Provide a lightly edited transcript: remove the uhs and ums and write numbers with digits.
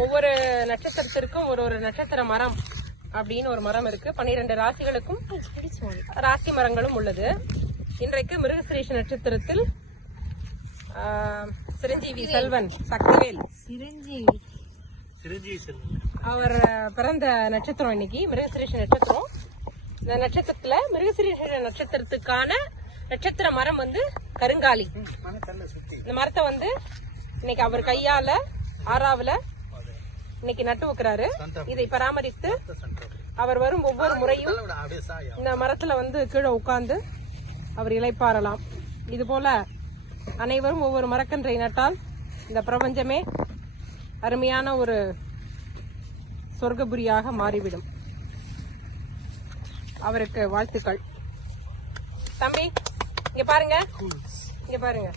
ஒவ்வொரு நட்சத்திரத்திற்கும் ஒரு நட்சத்திர மரம் அப்படின்னு ஒரு மரம் இருக்கு. 12 ராசிகளுக்கும் ராசி மரங்களும் உள்ளது. இன்றைக்கு மிருகசிரீஷ நட்சத்திரத்தில் சிரஞ்சீவி செல்வன் சக்திவேல் அவர் பிறந்த நட்சத்திரம் இன்னைக்கு மிருகசிரீஷ நட்சத்திரம். இந்த நட்சத்திரத்துல மிருகசிரீஷ நட்சத்திரத்துக்கான நட்சத்திர மரம் வந்து கருங்காலி. இந்த மரத்தை வந்து இன்னைக்கு அவர் கையால ஆறாவுல இன்னைக்கு நட்டு வைக்கிறாரு. இதை பராமரித்து அவர் வரும் ஒவ்வொரு முறையும் இந்த மரத்துல வந்து கீழே உட்கார்ந்து அவர் இளைப்பாறலாம். இது போல அனைவரும் ஒவ்வொரு மரக்கன்றை நட்டால் இந்த பிரபஞ்சமே அருமையான ஒரு சொர்க்கபுரியாக மாறிவிடும். அவருக்கு வாழ்த்துக்கள். தம்பி இங்க பாருங்க, இங்க பாருங்க.